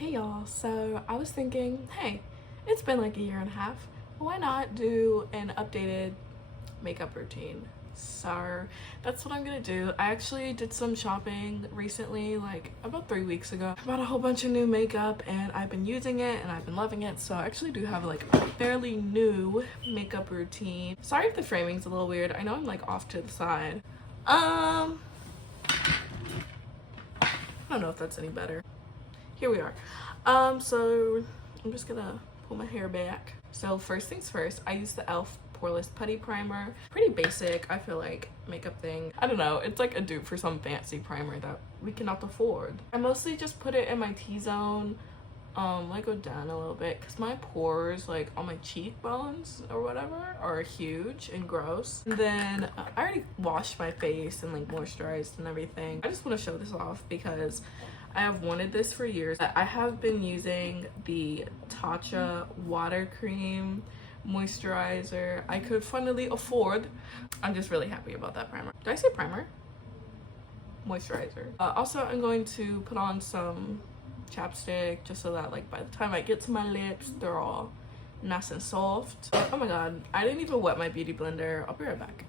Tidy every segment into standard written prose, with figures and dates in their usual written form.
Hey y'all, so I was thinking, hey, it's been like a year and a half. Why not do an updated makeup routine? So that's what I'm gonna do. I actually did some shopping recently, like about 3 weeks ago. I bought a whole bunch of new makeup and I've been using it and I've been loving it. So I actually do have like a fairly new makeup routine. Sorry if the framing's a little weird. I know I'm like off to the side. I don't know if that's any better. Here we are. So I'm just gonna pull my hair back. So first things first, I use the e.l.f. Poreless Putty Primer. Pretty basic, I feel like, makeup thing. I don't know, it's like a dupe for some fancy primer that we cannot afford. I mostly just put it in my T-zone. Let go down a little bit because my pores, like on my cheekbones or whatever, are huge and gross. And then I already washed my face and like moisturized and everything. I just want to show this off because I have wanted this for years. I have been using the Tatcha water cream moisturizer I could finally afford. I'm just really happy about that primer. Did I say primer? Moisturizer. Also, I'm going to put on some chapstick just so that like by the time I get to my lips, they're all nice and soft. Oh my god, I didn't even wet my beauty blender. I'll be right back.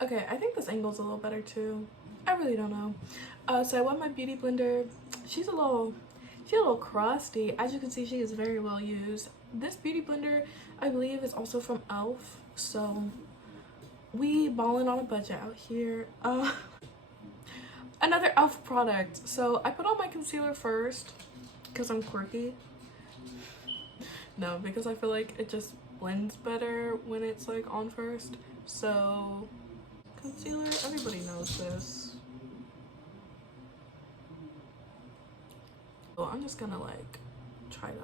Okay, I think this angle's a little better too. I really don't know. So I wet my beauty blender. She's a little crusty. As you can see, she is very well used. This beauty blender, I believe, is also from e.l.f. So we balling on a budget out here. Another e.l.f. product. So I put on my concealer first because I'm quirky. No, because I feel like it just blends better when it's like on first. So concealer, everybody knows this. Well, I'm just gonna like try to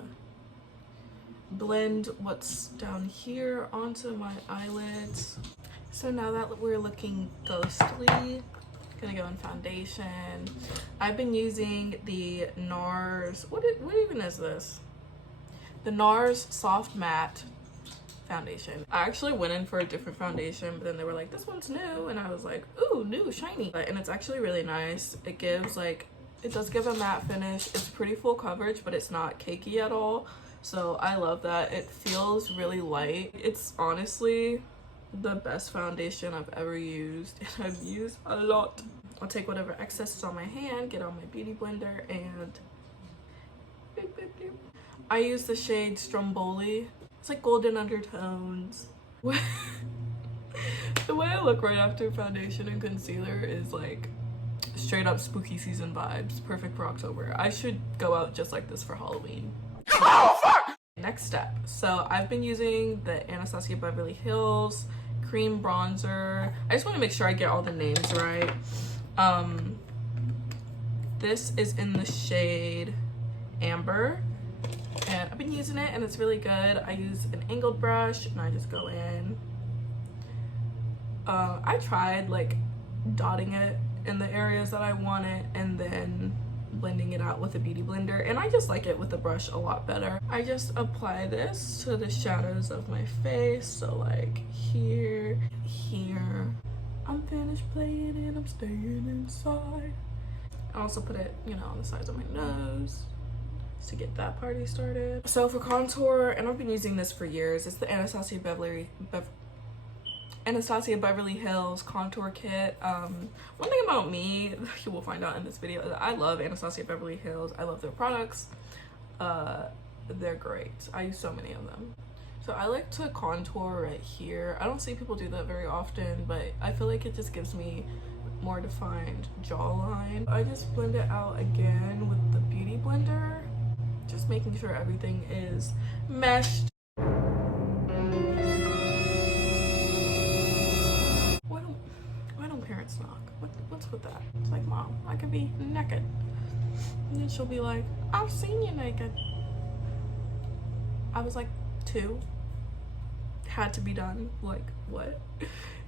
blend what's down here onto my eyelids. So now that we're looking ghostly, gonna go in foundation. I've been using the NARS, what even is this? The NARS Soft Matte foundation. I actually went in for a different foundation, but then they were like, this one's new, and I was like, ooh, new, shiny. And it's actually really nice. It gives like, it does give a matte finish. It's pretty full coverage, but it's not cakey at all. So I love that. It feels really light. It's honestly the best foundation I've ever used, and I've used a lot. I'll take whatever excess is on my hand, get on my beauty blender, and beep, beep, beep. I use the shade Stromboli. It's like golden undertones. The way I look right after foundation and concealer is like straight up spooky season vibes, perfect for October. I should go out just like this for Halloween. Oh, fuck! Next step. So I've been using the Anastasia Beverly Hills cream bronzer. I just want to make sure I get all the names right. This is in the shade Amber, and I've been using it and it's really good. I use an angled brush and I just go in. I tried like dotting it in the areas that I want it and then blending it out with a beauty blender, and I just like it with the brush a lot better. I just apply this to the shadows of my face, so like here. I'm finished playing and I'm staying inside. I also put it, you know, on the sides of my nose to get that party started. So for contour, and I've been using this for years, it's the Anastasia Beverly Hills contour kit. One thing about me, you will find out in this video, is that I love Anastasia Beverly Hills. I love their products. They're great. I use so many of them. So I like to contour right here. I don't see people do that very often, but I feel like it just gives me more defined jawline. I just blend it out again with the beauty blender, just making sure everything is meshed. Why don't parents knock? What's with that? It's like, Mom, I could be naked. And then she'll be like, I've seen you naked. I was like 2. Had to be done. Like, what?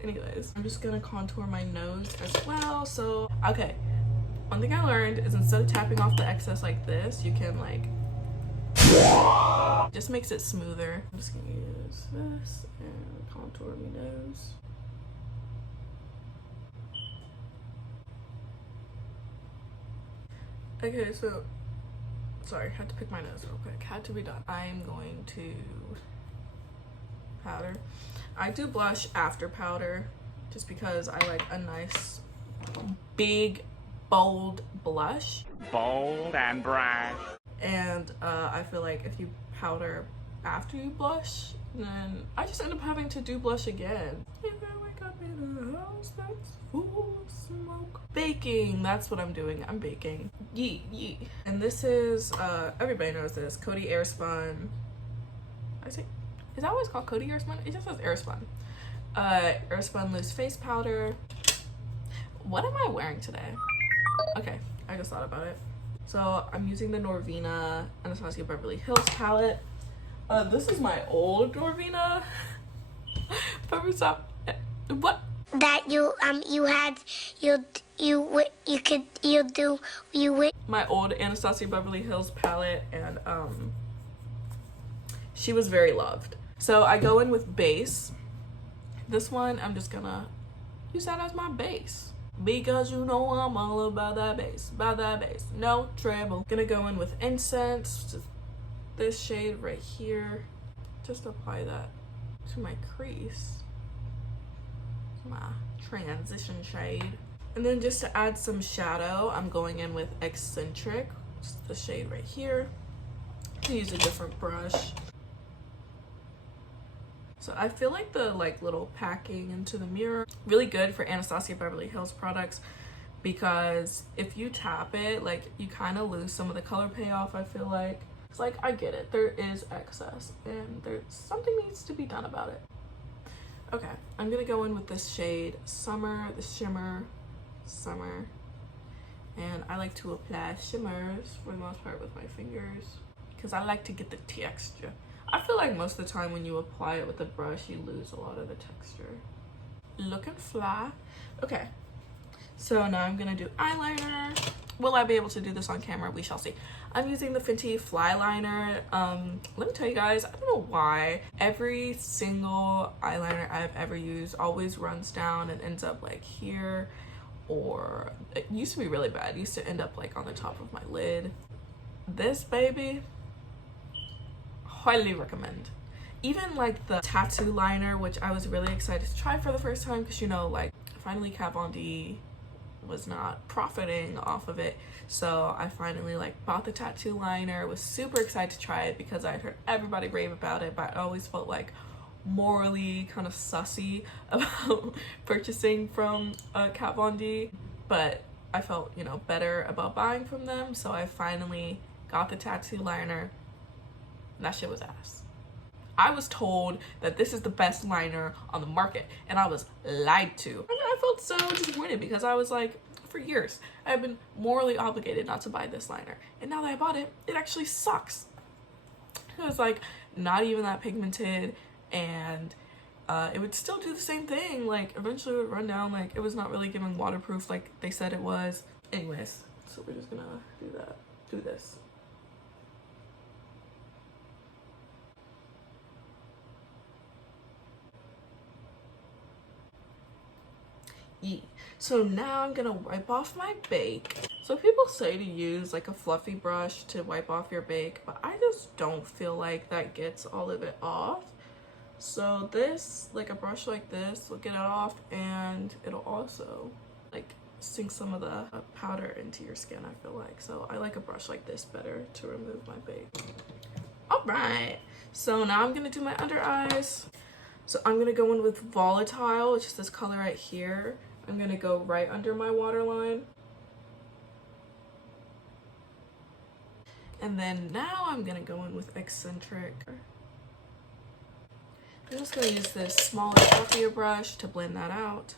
Anyways, I'm just gonna contour my nose as well. So, okay. One thing I learned is instead of tapping off the excess like this, you can like, just makes it smoother. I'm just gonna use this and contour my nose. Okay, so Sorry, had to pick my nose real quick. Had to be done. I'm going to powder. I do blush after powder just because I like a nice big bold blush. Bold and brash. And I feel like if you powder after you blush, then I just end up having to do blush again. If I wake up in a house that's full of smoke. Baking, that's what I'm doing. I'm baking. Yee, yee. And this is, everybody knows this, Coty Airspun. Is that what it's called, Coty Airspun? It just says Airspun. Airspun loose face powder. What am I wearing today? Okay, I just thought about it. So I'm using the Norvina Anastasia Beverly Hills palette. This is my old Norvina Pepper Stop. What? That My old Anastasia Beverly Hills palette, and she was very loved. So I go in with base. This one I'm just gonna use that as my base. Because you know I'm all about that bass, no treble. Gonna go in with incense, just this shade right here. Just apply that to my crease, my transition shade. And then just to add some shadow, I'm going in with Eccentric, just the shade right here. I use a different brush. So I feel like the little packing into the mirror, really good for Anastasia Beverly Hills products, because if you tap it, you kind of lose some of the color payoff. I feel like it's I get it, there is excess and there's something needs to be done about it. Okay, I'm gonna go in with this shade Summer, the shimmer Summer, and I like to apply shimmers for the most part with my fingers because I like to get the texture. I feel like most of the time when you apply it with a brush, you lose a lot of the texture. Looking fly. Okay, so now I'm gonna do eyeliner. Will I be able to do this on camera? We shall see. I'm using the Fenty Fly Liner. Let me tell you guys, I don't know why every single eyeliner I've ever used always runs down and ends up here, or it used to be really bad. It used to end up on the top of my lid. This baby, highly recommend. Even the tattoo liner, which I was really excited to try for the first time because finally Kat Von D was not profiting off of it, so I finally bought the tattoo liner. Was super excited to try it because I had heard everybody rave about it, but I always felt morally kind of sussy about purchasing from Kat Von D, but I felt better about buying from them, so I finally got the tattoo liner. That shit was ass. I was told that this is the best liner on the market, and I was lied to. I felt so disappointed because I was for years, I've been morally obligated not to buy this liner. And now that I bought it, it actually sucks. It was not even that pigmented, and it would still do the same thing. Eventually it would run down. It was not really giving waterproof like they said it was. Anyways, so we're just gonna do this. So now I'm gonna wipe off my bake. So people say to use a fluffy brush to wipe off your bake, but I just don't feel like that gets all of it off. So this, a brush like this will get it off, and it'll also sink some of the powder into your skin, I feel like. So I like a brush like this better to remove my bake. All right, so now I'm gonna do my under eyes. So I'm gonna go in with Volatile, which is this color right here. I'm gonna go right under my waterline. And then now I'm gonna go in with Eccentric. I'm just gonna use this smaller, fluffier brush to blend that out.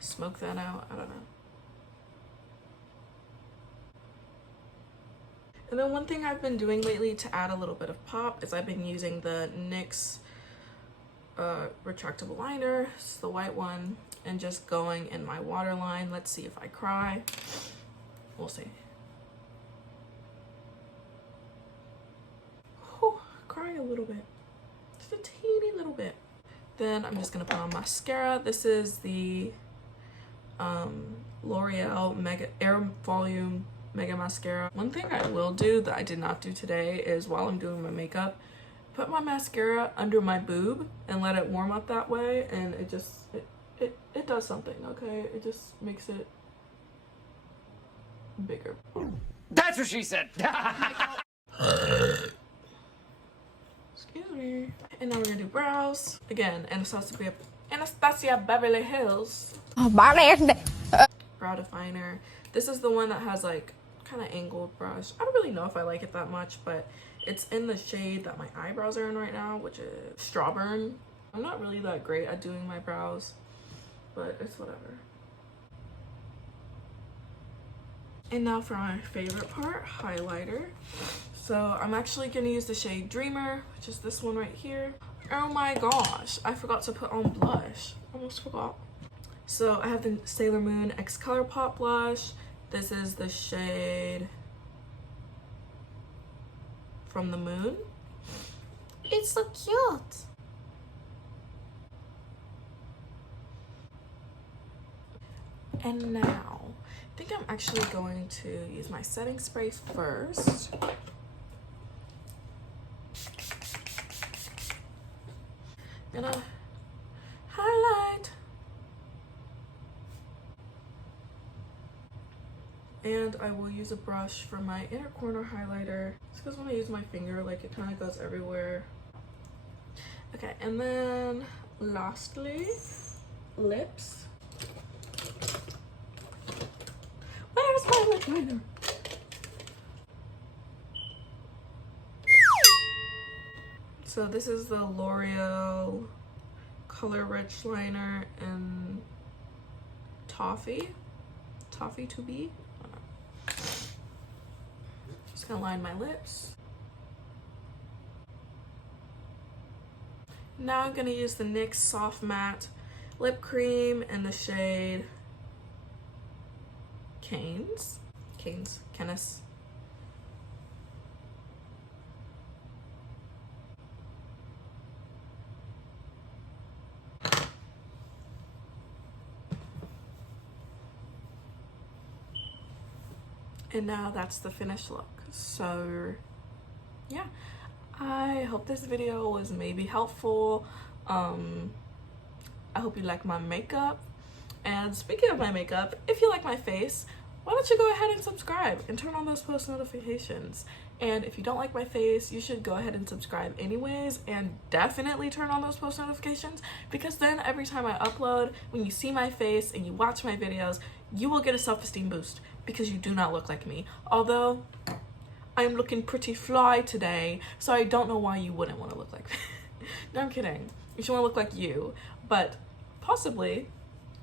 Smoke that out, I don't know. And then one thing I've been doing lately to add a little bit of pop is I've been using the NYX retractable liner. It's the white one, and just going in my waterline. Let's see if I cry. We'll see. Whew, crying a little bit. Just a teeny little bit. Then I'm just gonna put on mascara. This is the L'Oreal Mega Air Volume Mega Mascara. One thing I will do that I did not do today is while I'm doing my makeup, put my mascara under my boob and let it warm up that way, and it just, it does something, okay? It just makes it bigger. That's what she said. Excuse me. And now we're gonna do brows. Again, Anastasia Beverly Hills brow definer. This is the one that has like kind of angled brush. I don't really know if I like it that much, but it's in the shade that my eyebrows are in right now, which is Strawburn. I'm not really that great at doing my brows, but it's whatever. And now for my favorite part, highlighter. So I'm actually gonna use the shade Dreamer, which is this one right here. Oh my gosh, I forgot to put on blush. Almost forgot. So I have the Sailor Moon X Color Pop blush. This is the shade From the Moon. It's so cute. And now, I think I'm actually going to use my setting spray first. Gonna highlight. And I will use a brush for my inner corner highlighter. It's because when I use my finger, like it kind of goes everywhere. Okay, and then lastly, lips. Where's my lip liner? So this is the L'Oreal Color Rich Liner in Toffee to be. Just gonna line my lips. Now I'm gonna use the NYX Soft Matte Lip Cream in the shade Canis. And now that's the finished look. So yeah, I hope this video was maybe helpful. I hope you like my makeup. And speaking of my makeup, if you like my face, why don't you go ahead and subscribe and turn on those post notifications. And if you don't like my face, you should go ahead and subscribe anyways, and definitely turn on those post notifications, because then every time I upload, when you see my face and you watch my videos, you will get a self-esteem boost, because you do not look like me. Although I'm looking pretty fly today, so I don't know why you wouldn't want to look like me. No, I'm kidding. You should want to look like you, but possibly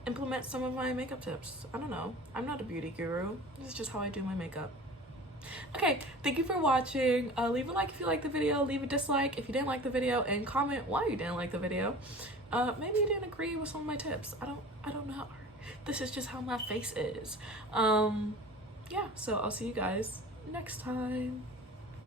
implement some of my makeup tips. I don't know. I'm not a beauty guru. This is just how I do my makeup. Okay, thank you for watching. Leave a like if you like the video, leave a dislike if you didn't like the video, and comment why you didn't like the video. Maybe you didn't agree with some of my tips. I don't know. This is just how my face is. Yeah, so I'll see you guys next time.